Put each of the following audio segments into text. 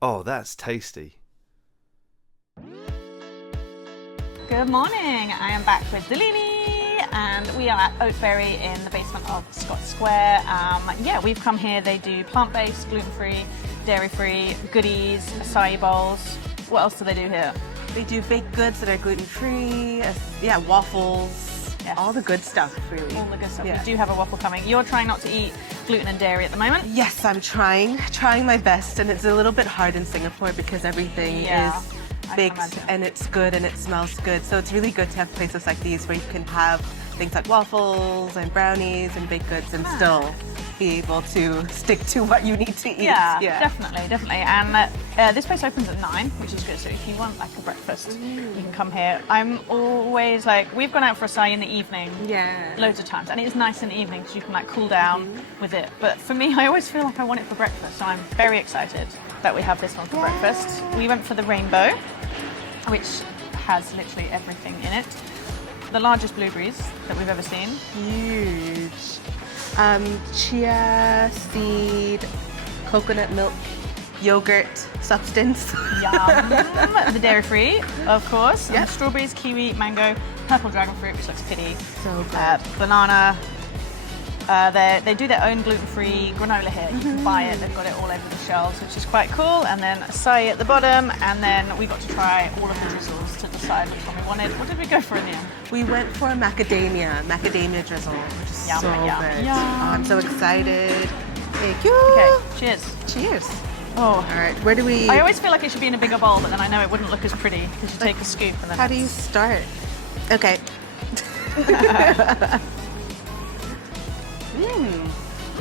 Oh, that's tasty. Good morning, I am back with Dalini and we are at Oatberry in the basement of Scott Square. Yeah, we've come here, they do plant-based, gluten-free, dairy-free, goodies, acai bowls. What else do they do here? They do baked goods that are gluten-free, yeah, waffles, Yes. all the good stuff, really. All the good stuff. Yeah. We do have a waffle coming. You're trying not to eat gluten and dairy at the moment? Yes, I'm trying my best, and it's a little bit hard in Singapore because everything Yeah, is I can baked imagine. and it's good and it smells good. So it's really good to have places like these where you can have things like waffles and brownies and baked goods and still be able to stick to what you need to eat. Yeah, definitely. And this place opens at 9, which is good. So if you want like a breakfast, you can come here. I'm always like, we've gone out for acai in the evening. Yeah. Loads of times, and it is nice in the evening because you can like cool down with it. But for me, I always feel like I want it for breakfast, so I'm very excited that we have this one for breakfast. We went for the rainbow, which has literally everything in it. The largest blueberries that we've ever seen. Huge. Chia seed, coconut milk, yogurt substance. Yum! The dairy-free, of course. Yep. And strawberries, kiwi, mango, purple dragon fruit, which looks pretty. So good. Banana. They do their own gluten-free granola here. You can buy it. They've got it all over the shelves, which is quite cool. And then acai at the bottom. And then we got to try all of the drizzles to decide which one we wanted. What did we go for in the end? We went for macadamia drizzle, which is Yum, so yum, good. yum. Oh, I'm so excited. Thank you. Okay, cheers. Cheers. Oh, All right, where do we? I always feel like it should be in a bigger bowl, but then I know it wouldn't look as pretty because you take a scoop and then. How do you start? Okay.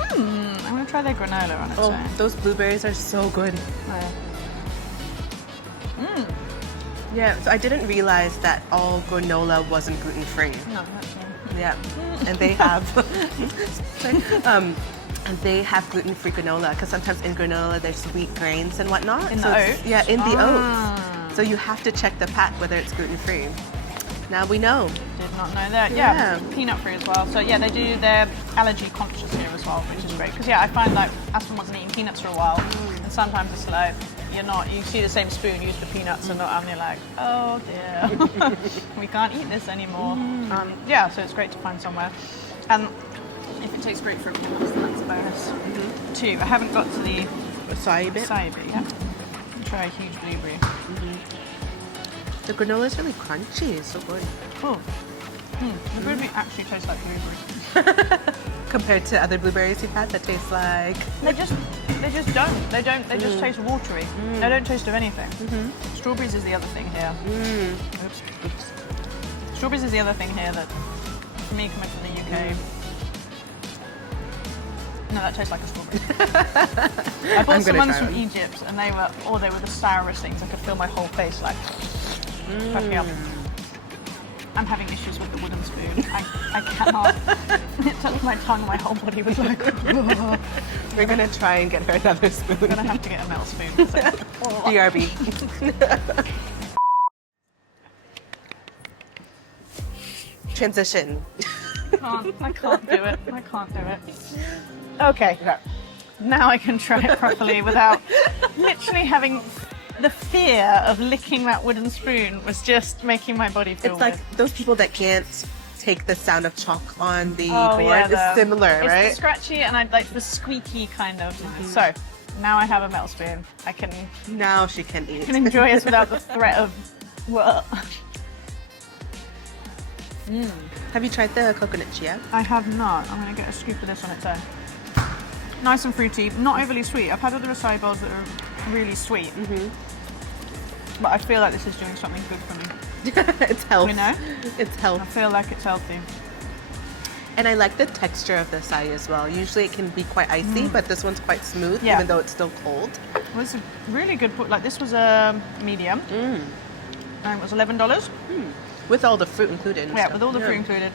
I'm gonna try their granola on its Oh, own. those blueberries are so good. Yeah, so I didn't realize that all granola wasn't gluten-free. No, that's me. Yeah, and they have, and they have gluten-free granola because sometimes in granola there's wheat grains and whatnot. In so the it's- oats? Yeah, in the Ah. oats. So you have to check the pack whether it's gluten-free. Now we know. Did not know that. Yeah. Yeah, peanut free as well. So yeah, they do their allergy conscious here as well, which is great. Because yeah, I find like Aspen wasn't eating peanuts for a while, and sometimes it's like you see the same spoon used for peanuts, and you're like, oh dear, we can't eat this anymore. Yeah, so it's great to find somewhere. And if it tastes great for peanuts, then that's a bonus too. I haven't got to the Acai bit. acai bit yet. I'll try a huge blueberry. The granola is really crunchy. It's so good. Oh, the blueberry actually tastes like blueberry. Compared to other blueberries you've had that taste like. They just don't. They just taste watery. They don't taste of anything. Strawberries is the other thing here. Oops. Strawberries is the other thing here that, for me coming from the UK, no, that tastes like a strawberry. I bought some ones from Egypt, and they were the sourest things. I could feel my whole face like cracking up. I'm having issues with the wooden spoon. I cannot. It touched my tongue, my whole body was like, oh. We're gonna try and get her another spoon. I'm gonna have to get a metal spoon. 'Cause BRB. Transition. I can't do it. I can't do it. Okay. Now I can try it properly without literally having the fear of licking that wooden spoon was just making my body feel It's like weird. those people that can't take the sound of chalk on the Oh, board. yeah, It's similar, it's right? the scratchy and I like the squeaky kind of. So now I have a metal spoon. I can Now she can eat. enjoy this without the threat of what. Have you tried the coconut chia? I have not. I'm going to get a scoop of this on its own. Nice and fruity, not overly sweet. I've had other acai bowls that are really sweet. But I feel like this is doing something good for me. It's health. You know? It's I health. feel like it's healthy. And I like the texture of the acai as well. Usually it can be quite icy, but this one's quite smooth, Yeah. even though it's still cold. Well, it's a really good put. Like this was a medium, and it was $11. With all the fruit included. and Yeah, stuff. with all the fruit included,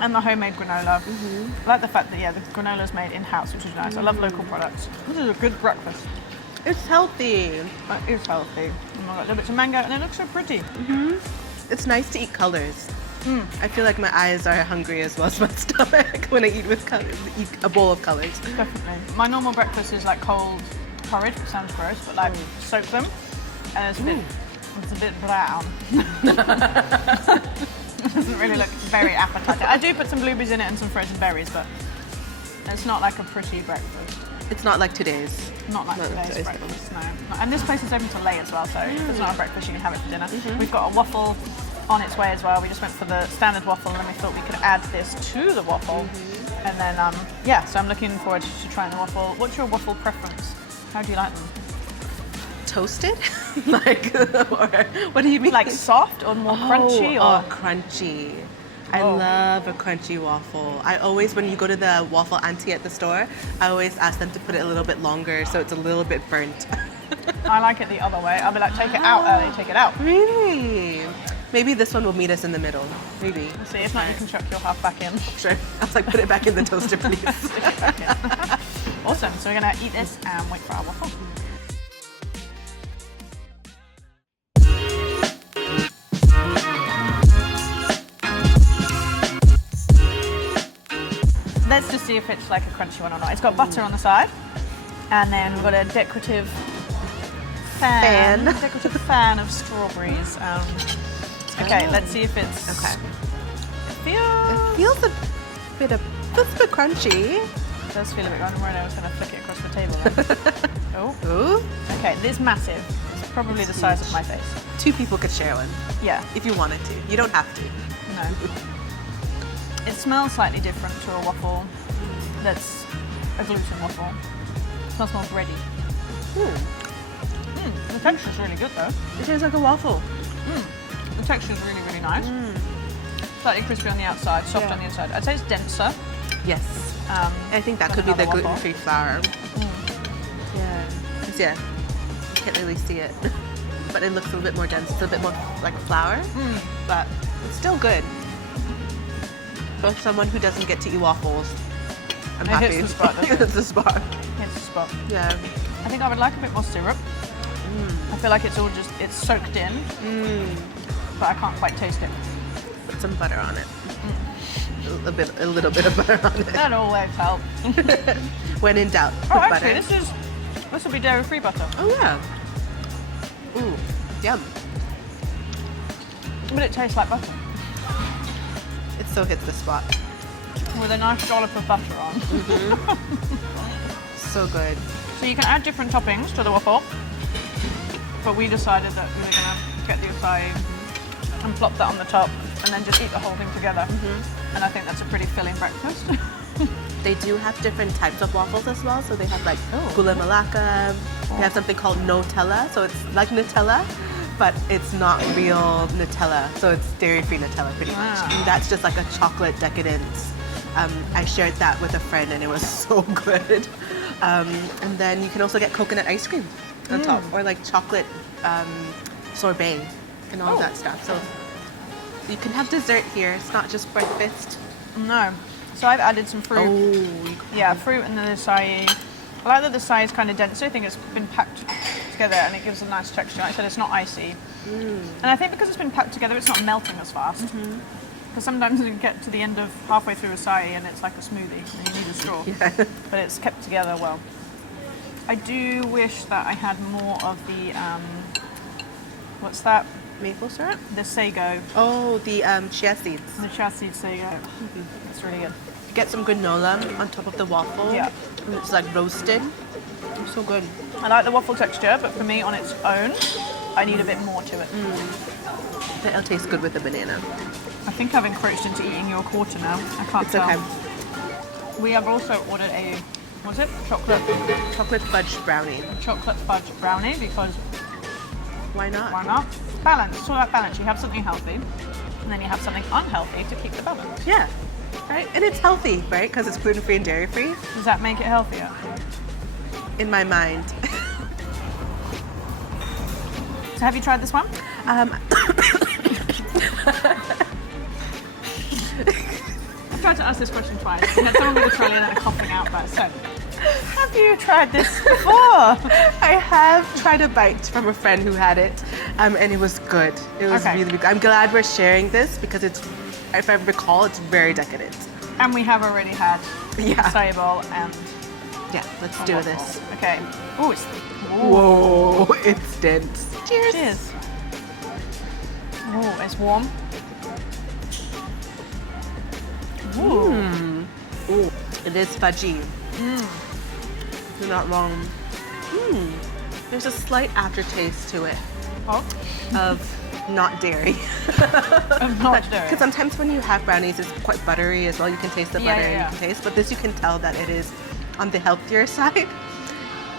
and the homemade granola. I like the fact that the granola is made in house, which is nice. I love local products. This is a good breakfast. It's healthy. It is healthy. Oh my god, little bits of mango, and it looks so pretty. It's nice to eat colors. I feel like my eyes are hungry as well as my stomach when I eat with colors, eat a bowl of colors. Definitely. My normal breakfast is like cold porridge, which sounds gross, but like soak them, and it's a bit brown. It doesn't really look very appetizing. I do put some blueberries in it and some frozen berries, but it's not like a pretty breakfast. It's not like today's. Not like today's breakfast, no. And this place is open till late as well, so if it's not a breakfast, you can have it for dinner. We've got a waffle on its way as well. We just went for the standard waffle, and then we thought we could add this to the waffle. And then, yeah, so I'm looking forward to trying the waffle. What's your waffle preference? How do you like them? Toasted? Like, or what do you mean? Like soft or more crunchy? Or crunchy. I love a crunchy waffle. I always, when you go to the waffle auntie at the store, I always ask them to put it a little bit longer so it's a little bit burnt. I like it the other way. I'll be like, take it out early, take it out. Really? Maybe this one will meet us in the middle. Maybe. We'll see, if not, you can chuck your half back in. Sure. I was like, put it back in the toaster, please. Awesome. So we're going to eat this and wait for our waffle. Let's just see if it's like a crunchy one or not. It's got butter on the side, and then we've got a decorative fan of strawberries. Okay, let's see if it's. Okay. It feels a bit crunchy. It does feel a bit crunchy. I was going to flick it across the table. Oh. Ooh. Okay, this is massive. It's probably the size of my face. 2 people could share one. Yeah. If you wanted to. You don't have to. No. It smells slightly different to a waffle that's a gluten waffle. It smells more bready. The texture's really good though. It tastes like a waffle. The texture's really, really nice. Slightly crispy on the outside, soft on the inside. I'd say it's denser. Yes. I think that could be the gluten-free flour. Yeah. You can't really see it. But it looks a little bit more dense. It's a bit more like flour. But it's still good. For someone who doesn't get to eat waffles, I'm happy. It hits the spot, doesn't it? It's the spot. Hits the spot. Yeah. I think I would like a bit more syrup. I feel like it's soaked in, but I can't quite taste it. Put some butter on it. A little bit of butter on it. That always helps. When in doubt, put actually, butter. this will be dairy-free butter. Oh yeah. Ooh, yum. But it tastes like butter. It so hits the spot. With a nice dollop of butter on. So good. So you can add different toppings to the waffle, but we decided that we were going to get the açai and plop that on the top and then just eat the whole thing together. And I think that's a pretty filling breakfast. They do have different types of waffles as well. So they have like gula melaka. They have something called Nutella. So it's like Nutella, but it's not real Nutella. So it's dairy-free Nutella pretty much. And that's just like a chocolate decadence. I shared that with a friend and it was so good. And then you can also get coconut ice cream on top, or like chocolate sorbet and all that stuff. So you can have dessert here. It's not just breakfast. No. So I've added some fruit. Yeah, fruit and the açai. I like that the açai is kind of denser. I think it's been packed together and it gives a nice texture. Like I said, it's not icy. And I think because it's been packed together, it's not melting as fast. Because sometimes you get to the end of halfway through açai and it's like a smoothie and you need a straw. But it's kept together well. I do wish that I had more of the, what's that? Maple syrup? The sago. Oh, the chia seeds. The chia seed sago. It's really good. Get some granola on top of the waffle. Yeah. And it's like roasted. It's so good. I like the waffle texture, but for me on its own, I need a bit more to it. It'll taste good with the banana. I think I've encroached into eating your quarter now. I can't tell. Okay. We have also ordered a, what's it? Chocolate fudge brownie. Chocolate fudge brownie because Why not? why not? Balance. It's all about balance. You have something healthy, and then you have something unhealthy to keep the balance. Yeah. Right? And it's healthy, right? Because it's gluten-free and dairy-free. Does that make it healthier? In my mind. So have you tried this one? I've tried to ask this question twice. We had someone with a trolley and then a coughing outburst. So, have you tried this before? I have tried a bite from a friend who had it, and it was good. It was really good. I'm glad we're sharing this because it's, if I recall, it's very decadent. And we have already had acai bowl and yeah, let's do this. Okay. Oh, it's thick. Whoa, it's dense. Cheers. Cheers. Oh, it's warm. Ooh. Ooh, it is fudgy. You're not wrong. There's a slight aftertaste to it Oh, of not dairy. not dairy. Because sometimes when you have brownies, it's quite buttery as well. You can taste the butter and you can taste, but this you can tell that it is on the healthier side.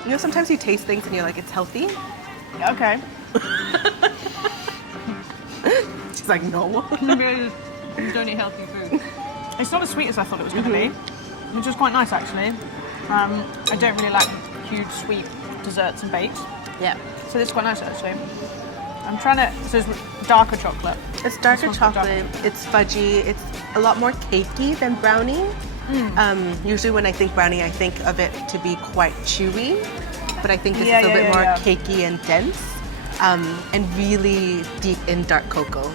You know, sometimes you taste things and you're like, it's healthy. Okay. She's like, no. Maybe you don't eat healthy food. It's not as sweet as I thought it was going to be, which is quite nice actually. I don't really like huge sweet desserts and bakes, Yeah. so this is quite nice actually. I'm trying to. So it's darker chocolate. It's darker This one's got chocolate, it's fudgy, it's a lot more cakey than brownie. Usually when I think brownie, I think of it to be quite chewy, but I think this is a bit more cakey and dense, and really deep in dark cocoa.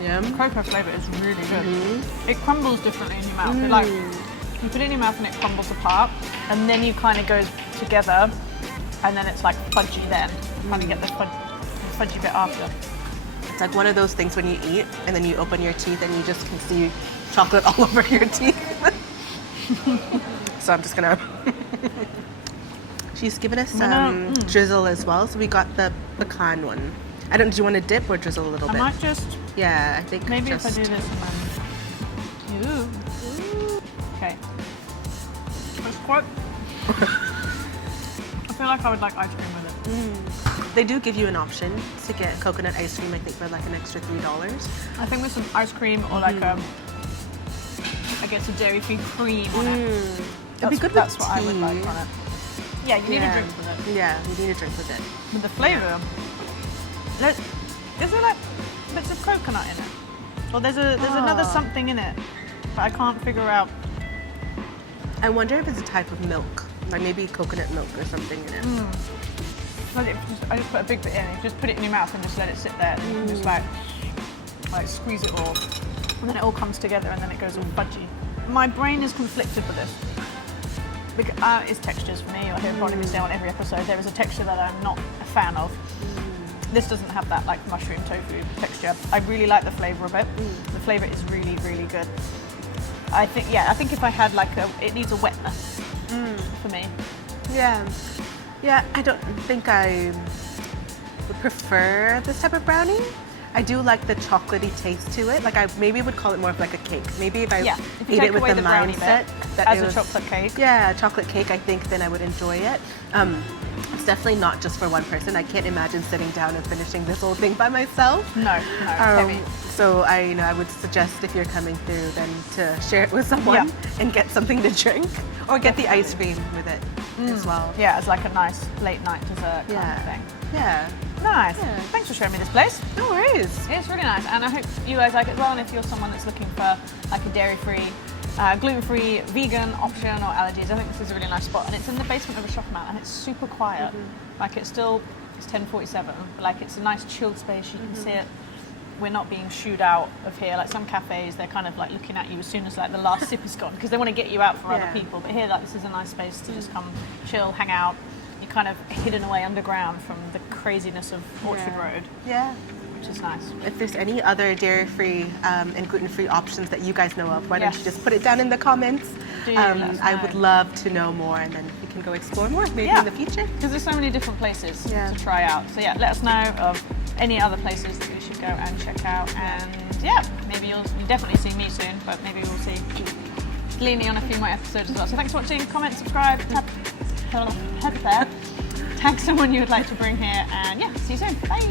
Yeah. The cocoa flavour is really good. It crumbles differently in your mouth. It, like, you put it in your mouth and it crumbles apart, and then you kind of goes together, and then it's like fudgy then. You kind of get the fudgy bit after. It's like one of those things when you eat and then you open your teeth and you just can see chocolate all over your teeth. So I'm just gonna. She's given us some drizzle as well, so we got the pecan one. I don't. Do you want to dip or drizzle a little I bit? might just. Yeah, I think Maybe just... if I do this and then. Ooh. Okay. It's quite. I feel like I would like ice cream with it. They do give you an option to get coconut ice cream, I think, for like an extra $3. I think with some ice cream or like I guess a dairy-free cream on it. It'd be good That's with what I would tea. like on it. Yeah, you need a drink with it. Yeah, you need a drink with it. With the flavour. Is there like bits of coconut in it? Or there's another something in it, but I can't figure out. I wonder if it's a type of milk, like maybe coconut milk or something in it. I just put a big bit in. You just put it in your mouth and just let it sit there, and you can just like squeeze it all, and then it all comes together, and then it goes all fudgy. My brain is conflicted with this. Because, it's textures for me. You'll hear probably me say on every episode. There is a texture that I'm not a fan of. This doesn't have that like mushroom tofu texture. I really like the flavour of it. The flavour is really, really good. I think if I had like it needs a wetness for me. Yeah. Yeah, I don't think I would prefer this type of brownie. I do like the chocolatey taste to it. Like I maybe would call it more of like a cake. Maybe if I if you ate take it with away the brownie mindset bit, that as it a was, chocolate cake. Yeah, chocolate cake, I think then I would enjoy it. It's definitely not just for one person. I can't imagine sitting down and finishing this whole thing by myself. No, it's heavy. So I would suggest if you're coming through then to share it with someone and get something to drink or get the ice cream with it as well. Yeah, it's like a nice late night dessert kind of thing. Yeah. Nice. Yeah. Thanks for showing me this place. No worries. It's really nice, and I hope you guys like it as well. And if you're someone that's looking for like a dairy-free, gluten-free, vegan option or allergies, I think this is a really nice spot. And it's in the basement of a shopping mall, and it's super quiet. Like it's 10:47, but like it's a nice chilled space. You can see it. We're not being shooed out of here. Like some cafes, they're kind of like looking at you as soon as like the last sip is gone because they want to get you out for other people. But here, like this is a nice space to just come chill, hang out. You're kind of hidden away underground from the craziness of Orchard Road. Yeah. Which is nice. If there's any other dairy-free and gluten-free options that you guys know of, why don't you just put it down in the comments? I would love to know more, and then we can go explore more maybe in the future. Because there's so many different places to try out. So yeah, let us know of any other places that we should go and check out. And yeah, maybe you'll definitely see me soon, but maybe we'll see Dalini on a few more episodes as well. So thanks for watching. Comment, subscribe, tag someone you would like to bring here, and yeah, see you soon. Bye.